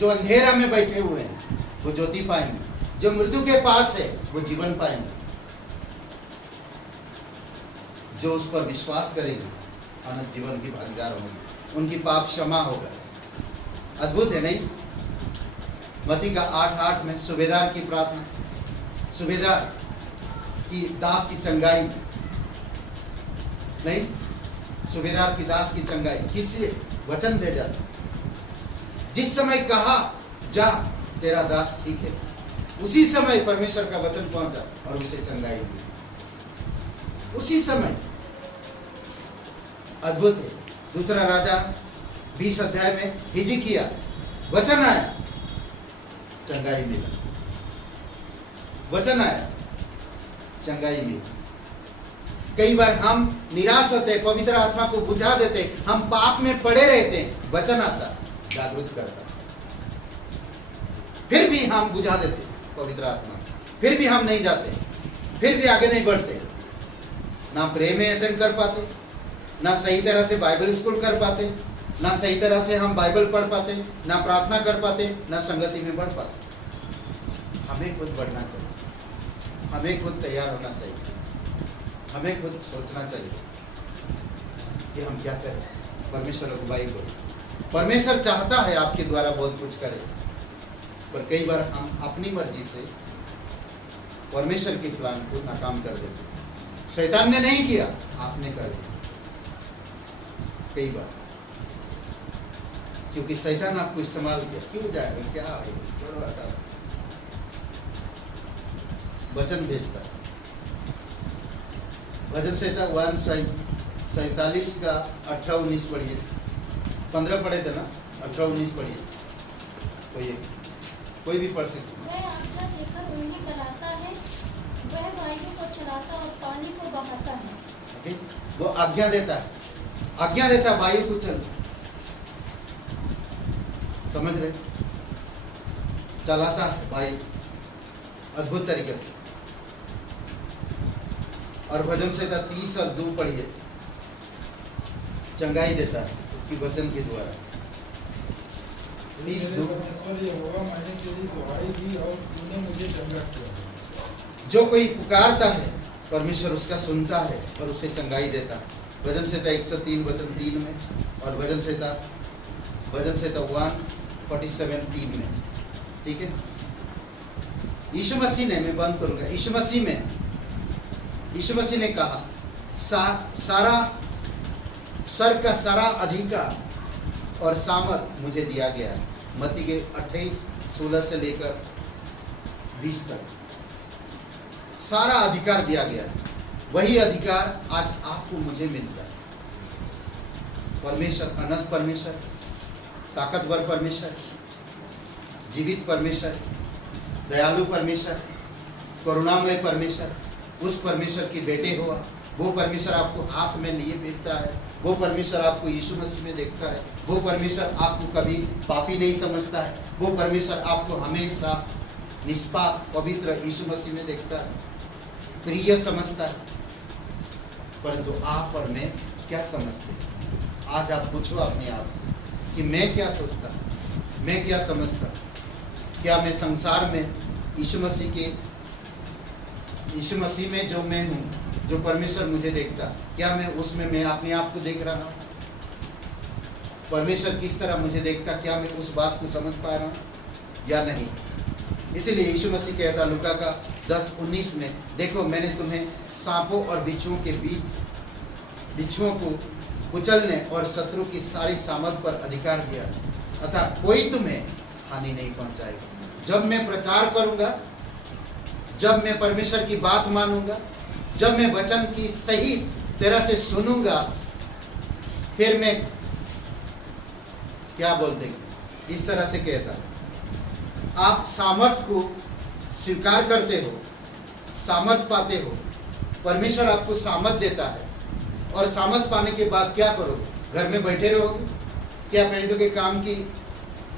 जो अंधेरा में बैठे हुए हैं वो ज्योति पाएंगे, जो मृत्यु के पास है वो जीवन पाएंगे, जो उस पर विश्वास करेंगे अनंत जीवन की भागीदार होंगे, उनकी पाप क्षमा होगा। अद्भुत है नहीं? मत्ती का 8:8 में सूबेदार की प्रार्थना, सूबेदार की दास की चंगाई नहीं, सूबेदार की दास की चंगाई किससे? वचन भेजा। जिस समय कहा जा तेरा दास ठीक है, उसी समय परमेश्वर का वचन पहुंचा और उसे चंगाई दी उसी समय। अद्भुत है। दूसरा राजा 20 अध्याय में हिजकिय्याह, वचन आया, चंगाई मिला। वचन आया, चंगाई मिली। कई बार हम निराश होते, पवित्र आत्मा को बुझा देते, हम पाप में पड़े रहते, वचन आता, जागरूक करता, फिर भी हम बुझा देते पवित्र आत्मा, फिर भी हम नहीं जाते, फिर भी आगे नहीं बढ़ते। ना प्रेम में अटेंड कर पाते, ना सही तरह से बाइबल स्कूल कर पाते, ना सही तरह से हम बाइबल पढ़ पाते, ना प्रार्थना कर पाते, ना संगति में बढ़ पाते। हमें खुद बढ़ना चाहिए, हमें खुद तैयार होना चाहिए, हमें खुद सोचना चाहिए कि हम क्या करें। परमेश्वर अगुवाई को, परमेश्वर चाहता है आपके द्वारा बहुत कुछ करे, पर कई बार हम अपनी मर्जी से परमेश्वर के प्लान को नाकाम कर देते। शैतान ने नहीं किया, आपने कर दिया कई बार, क्योंकि शैतान आपको इस्तेमाल किया। क्यों जाएगा, क्या है, छोड़ो हटाओ। वचन भेजता है। भजन संहिता 147 का 18-19 पढ़िए। 15 पढ़े थे ना, 18-19 पढ़िए। कोई भी पढ़ सकते। वह आज्ञा देकर उन्हें कराता है, वह वायु को चलाता और पानी को बहाता है। ओके, वो आज्ञा देता है, आज्ञा देता है वायु को चल, समझ रहे, चलाता है वायु अद्भुत तरीके से। और भजन संहिता 30 और 2 पढ़िए। चंगाई देता है उसकी वचन के द्वारा। 30:2। परमेश्वर यहोवा, मैंने तेरी दुहाई दी और तूने मुझे चंगा किया। जो कोई पुकारता है परमेश्वर उसका सुनता है और उसे चंगाई देता है। भजन संहिता 103 वचन 3 में और भजन संहिता 147:3 में। ठीक है, यीशु मसीह ने, मैं बंद करूंगा, यीशु मसीह ने कहा सारा सर का सारा अधिकार और सामर्थ मुझे दिया गया है। मत्ती के 28:16 से लेकर 20 तक सारा अधिकार दिया गया है। वही अधिकार आज आपको मुझे मिलता है। परमेश्वर, अनंत परमेश्वर, ताकतवर परमेश्वर, जीवित परमेश्वर, दयालु परमेश्वर, करुणामय परमेश्वर, उस परमेश्वर के बेटे हो आप। वो परमेश्वर आपको हाथ में लिए फिरता है। वो परमेश्वर आपको यीशु मसीह में देखता है। वो परमेश्वर आपको कभी पापी नहीं समझता है। वो परमेश्वर आपको हमेशा निष्पाप पवित्र यीशु मसीह में देखता है, प्रिय समझता है। परंतु आप और मैं क्या समझते हैं? आज आप पूछो अपने आप से कि मैं क्या सोचता, मैं क्या समझता। क्या मैं संसार में यीशु मसीह में जो मैं हूँ, जो परमेश्वर मुझे देखता, क्या मैं उसमें मैं अपने आप को देख रहा हूँ? परमेश्वर किस तरह मुझे देखता, क्या मैं उस बात को समझ पा रहा हूँ या नहीं? इसीलिए यीशु मसीह कहता लूका का 10:19 में, देखो मैंने तुम्हें सांपों और बिच्छुओं को कुचलने और शत्रु की सारी सामर्थ पर अधिकार दिया, अतः कोई तुम्हें हानि नहीं पहुंचाएगा। जब मैं प्रचार करूंगा, जब मैं परमेश्वर की बात मानूंगा, जब मैं वचन की सही तरह से सुनूंगा, फिर मैं क्या बोल देंगे? इस तरह से कहता, आप सामर्थ को स्वीकार करते हो, सामर्थ पाते हो, परमेश्वर आपको सामर्थ देता है। और सामर्थ पाने के बाद क्या करोगे? घर में बैठे रहोगे? क्या पीड़ितों के काम की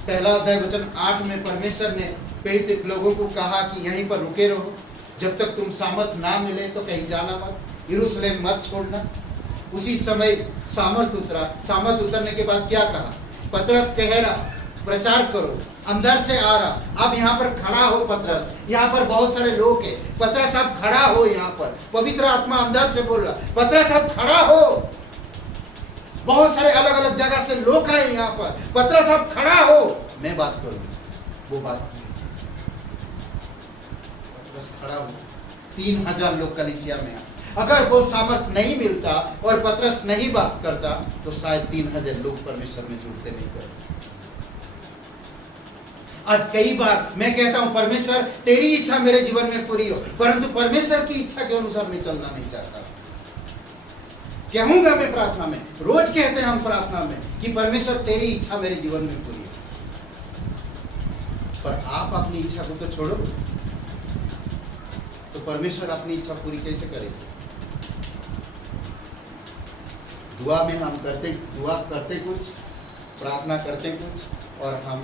1 अध्याय वचन 8 में परमेश्वर ने पीड़ित लोगों को कहा कि यहीं पर रुके रहो, जब तक तुम सामर्थ ना मिले तो कहीं जाना मत, यरूशलेम मत छोड़ना। उसी समय सामर्थ उतरा। सामर्थ उतरने के बाद क्या कहा? पतरस कह रहा, प्रचार करो, अंदर से आ रहा। अब यहाँ पर खड़ा हो पतरस, यहाँ पर बहुत सारे लोग हैं। पतरस अब खड़ा हो, यहाँ पर पवित्र आत्मा अंदर से बोल रहा, पतरस अब खड़ा हो। बहुत सारे अलग अलग जगह से लोग आए यहाँ पर, पतरस अब खड़ा हो, मैं बात करूंगा। वो बात पतरस खड़ा हो, 3000 लोग कलीसिया में आए। अगर वो सामर्थ नहीं मिलता और पतरस नहीं बात करता तो शायद 3000 लोग परमेश्वर में जुड़ते नहीं करते। आज कई बार मैं कहता हूं, परमेश्वर तेरी इच्छा मेरे जीवन में पूरी हो, परंतु परमेश्वर की इच्छा के अनुसार मैं चलना नहीं चाहता। कहूंगा मैं प्रार्थना में, रोज कहते हैं हम प्रार्थना में कि परमेश्वर तेरी इच्छा मेरे जीवन में पूरी हो, पर आप अपनी इच्छा को तो छोड़ो, तो परमेश्वर अपनी इच्छा पूरी कैसे करेगा? दुआ में हम दुआ करते कुछ, प्रार्थना करते कुछ, और हम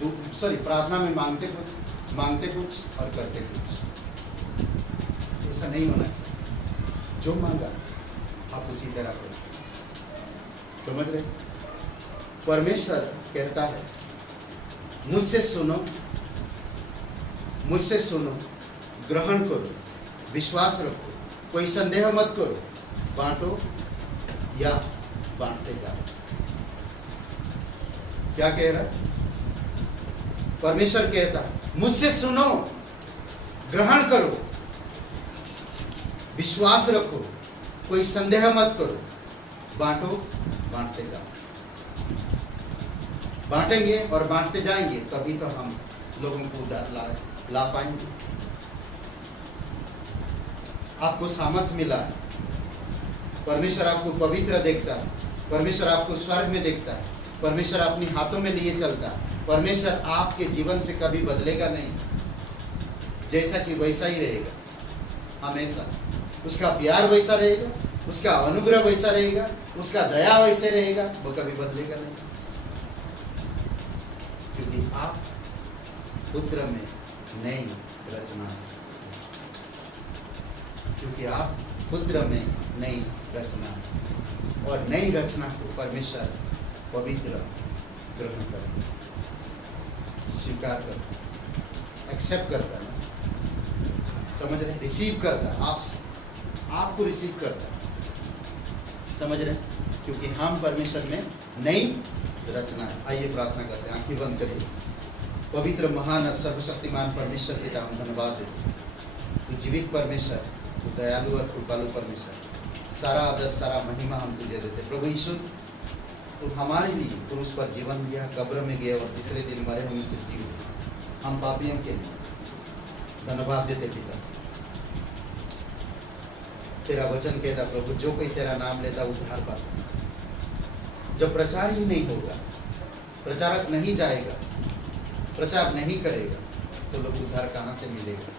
प्रार्थना में मांगते कुछ और करते कुछ। ऐसा नहीं होना चाहिए। जो मांगा आप उसी तरह करो। समझ रहे? परमेश्वर कहता है, मुझसे सुनो, ग्रहण करो, विश्वास रखो, कोई संदेह मत करो, बांटो या बांटते जाओ। क्या कह रहा है? परमेश्वर कहता है, मुझसे सुनो, ग्रहण करो, विश्वास रखो, कोई संदेह मत करो, बांटो, बांटते जाओ। बांटेंगे और बांटते जाएंगे तभी तो हम लोगों को उधार ला पाएंगे। आपको सामर्थ मिला है, परमेश्वर आपको पवित्र देखता है, परमेश्वर आपको स्वर्ग में देखता है, परमेश्वर अपनी हाथों में लिए चलता है। परमेश्वर आपके जीवन से कभी बदलेगा नहीं, जैसा कि वैसा ही रहेगा हमेशा। उसका प्यार वैसा रहेगा, उसका अनुग्रह वैसा रहेगा, उसका दया वैसे रहेगा, वो कभी बदलेगा नहीं। क्योंकि आप पुत्र में नई रचना, क्योंकि आप पुत्र में नई रचना, और नई रचना को परमेश्वर पवित्र ग्रहण करता है, स्वीकार करता है, एक्सेप्ट करता है। समझ रहे? रिसीव करता है, आपको रिसीव करता है। समझ रहे? क्योंकि हम परमेश्वर में नई रचना है। आइए प्रार्थना करते हैं, आंखें बंद करिए। पवित्र महान और सर्वशक्तिमान परमेश्वर पिता, हम धन्यवाद देते। तू जीवित परमेश्वर, तू दयालु और कृपालु परमेश्वर, सारा आदर सारा महिमा हम तुझे देते। प्रभु यीशु, तो हमारे लिए क्रूस पर जीवन दिया, कब्र में गए और तीसरे दिन मरे होने से जी उठे, हम पापियों के लिए। धन्यवाद देते पिता, तेरा वचन कहता प्रभु जो कोई तेरा नाम लेता उद्धार पाता। जब प्रचार ही नहीं होगा, प्रचारक नहीं जाएगा, प्रचार नहीं करेगा, तो लोग उद्धार कहाँ से मिलेगा?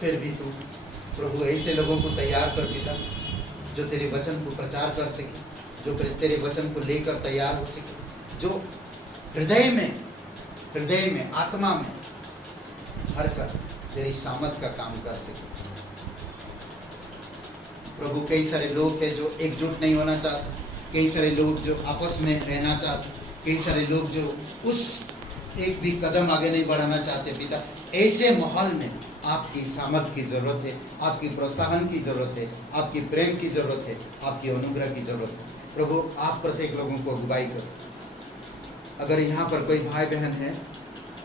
फिर भी तू प्रभु ऐसे लोगों को तैयार कर पिता, जो तेरे वचन को प्रचार कर सके, जो तेरे वचन को लेकर तैयार हो सके, जो हृदय में आत्मा में भर कर तेरी सामर्थ का काम कर सके। प्रभु कई सारे लोग हैं जो एकजुट नहीं होना चाहते, कई सारे लोग जो आपस में रहना चाहते, कई सारे लोग जो उस एक भी कदम आगे नहीं बढ़ाना चाहते पिता। ऐसे माहौल में आपकी सामर्थ की जरूरत है, आपकी प्रोत्साहन की जरूरत है, आपकी प्रेम की जरूरत है, आपकी अनुग्रह की जरूरत है। प्रभु आप प्रत्येक लोगों को अगुवाई करो। अगर यहाँ पर कोई भाई बहन है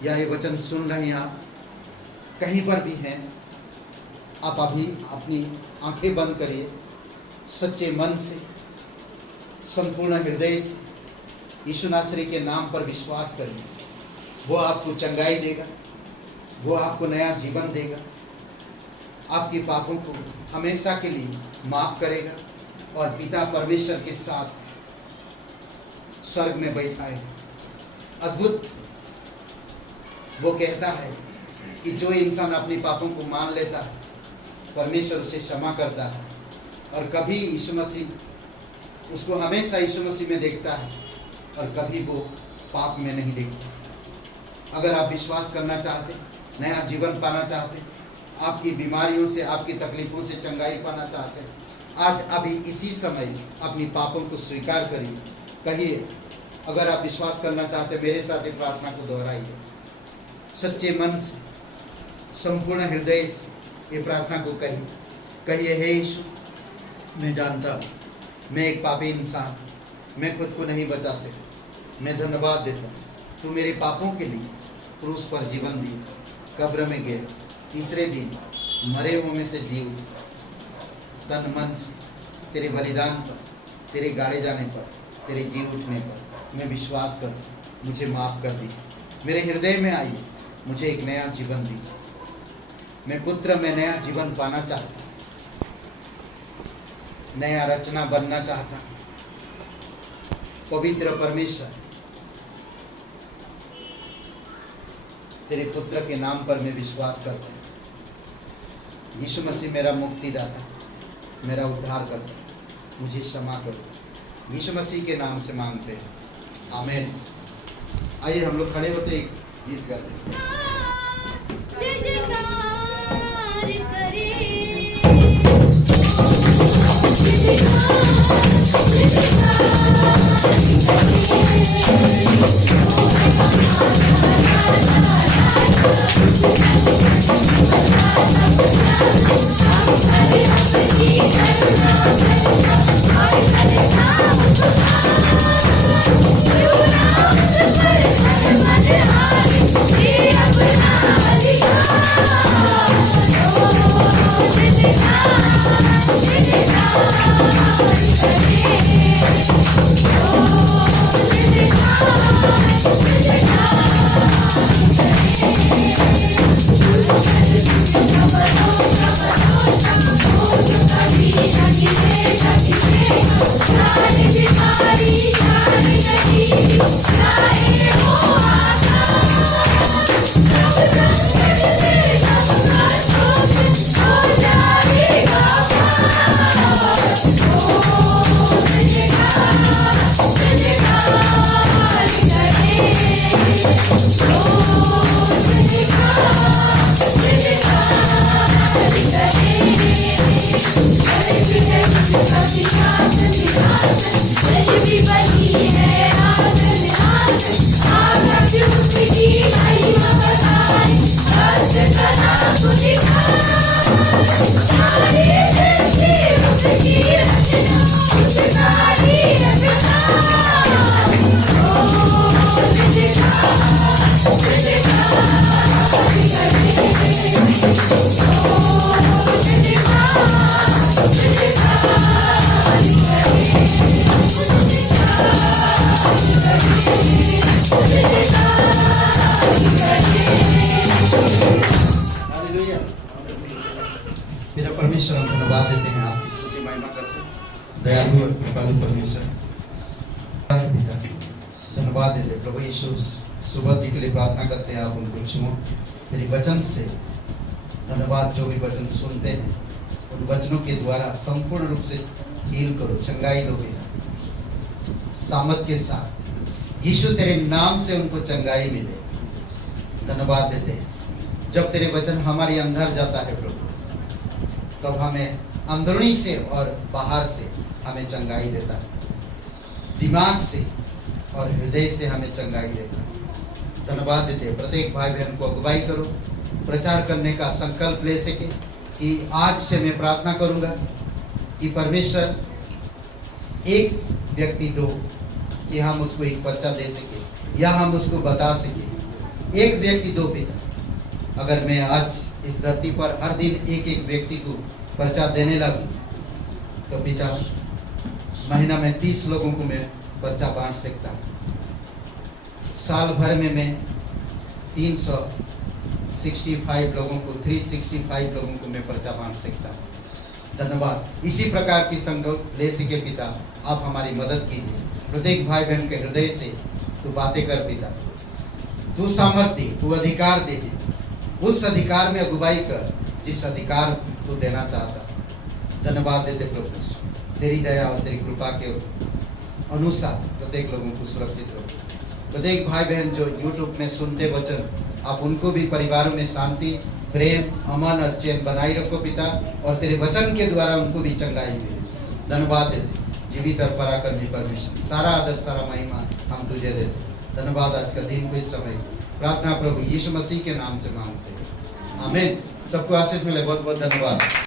या ये वचन सुन रहे हैं, आप कहीं पर भी हैं, आप अभी अपनी आंखें बंद करिए, सच्चे मन से, संपूर्ण हृदय से यीशु नासरी के नाम पर विश्वास करिए। वो आपको चंगाई देगा, वो आपको नया जीवन देगा, आपके पापों को हमेशा के लिए माफ करेगा और पिता परमेश्वर के साथ स्वर्ग में बैठाए। अद्भुत वो कहता है कि जो इंसान अपने पापों को मान लेता है, परमेश्वर उसे क्षमा करता है और कभी यीशु मसीह उसको हमेशा यीशु मसीह में देखता है और कभी वो पाप में नहीं देखता। अगर आप विश्वास करना चाहते, नया जीवन पाना चाहते, आपकी बीमारियों से, आपकी तकलीफों से चंगाई पाना चाहते, आज अभी इसी समय अपनी पापों को स्वीकार करिए। कहिए, अगर आप विश्वास करना चाहते, मेरे साथ ये प्रार्थना को दोहराइए, सच्चे मन से, संपूर्ण हृदय से ये प्रार्थना को कहिए, हे यीशु, मैं जानता हूँ मैं एक पापी इंसान, मैं खुद को नहीं बचा सकता। मैं धन्यवाद देता हूँ, तू मेरे पापों के लिए क्रूस पर जीवन दिए, कब्र में गए, तीसरे दिन मरे हुए में से जी उठे। तन मन से तेरे बलिदान पर, तेरे गाड़े जाने पर, तेरे जी उठने पर मैं विश्वास कर, मुझे माफ़ कर दीजिए। मेरे हृदय में आइए, मुझे एक नया जीवन दीजिए। मैं पुत्र में नया जीवन पाना चाहता, नया रचना बनना चाहता। पवित्र परमेश्वर, तेरे पुत्र के नाम पर मैं विश्वास करता हूँ। यीशु मसीह मेरा मुक्तिदाता, मेरा उद्धार करता, मुझे क्षमा करो। यीशु मसीह के नाम से मांगते हैं, आमीन। आइए हम लोग खड़े होते एक गीत गाते हैं। Oh, परमेश्वर हम धन्यवाद देते हैं, आपकी स्तुति महिमा करते हैं। दयालु और कृपालु परमेश्वर पिता, धन्यवाद देते प्रभु यीशु। सुबह जी के लिए प्रार्थना करते हैं, आप उनको छुओ तेरे वचन से। धन्यवाद, जो भी वचन सुनते हैं उन वचनों के द्वारा संपूर्ण रूप से हील करो, चंगाई दो पिता, सामर्थ के साथ यीशु तेरे नाम से उनको चंगाई मिले। धन्यवाद देते हैं, जब तेरे वचन हमारे अंदर जाता है प्रभु, तब हमें अंदरूनी से और बाहर से हमें चंगाई देता है, दिमाग से और हृदय से हमें चंगाई देता है। धन्यवाद देते हैं, प्रत्येक भाई बहन को अगुवाई करो, प्रचार करने का संकल्प ले सके कि आज से मैं प्रार्थना करूंगा कि परमेश्वर एक व्यक्ति दो, कि हम उसको एक पर्चा दे सके या हम उसको बता सके। एक व्यक्ति दो पिता, अगर मैं आज इस धरती पर हर दिन एक एक व्यक्ति को पर्चा देने लगूं तो पिता महीना में 30 लोगों को मैं पर्चा बांट सकता हूँ। साल भर में मैं 365 लोगों को 365 लोगों को मैं पर्चा बांट सकता हूँ। धन्यवाद, इसी प्रकार की संकल्प ले सके पिता, आप हमारी मदद कीजिए। प्रत्येक भाई बहन के हृदय से तू बातें कर पिता, तू सामर्थ्य दे, तू अधिकार दे पिता, उस अधिकार में अगुवाई कर जिस अधिकार तू देना चाहता। धन्यवाद देते प्रभु, तेरी दया और तेरी कृपा के अनुसार प्रत्येक लोगों को सुरक्षित रखो। प्रत्येक भाई बहन जो YouTube में सुनते वचन, आप उनको भी परिवारों में शांति, प्रेम, अमन और चैन बनाई रखो पिता, और तेरे वचन के द्वारा उनको भी चंगाई मिले। धन्यवाद देते जीवित और पराक्रमी परमेश्वर, सारा आदर सारा महिमा हम तुझे देते। धन्यवाद, आज का दिन को इस समय प्रार्थना प्रभु यीशु मसीह के नाम से मांगते हैं, आमीन। सबको आशीष मिले, बहुत बहुत धन्यवाद।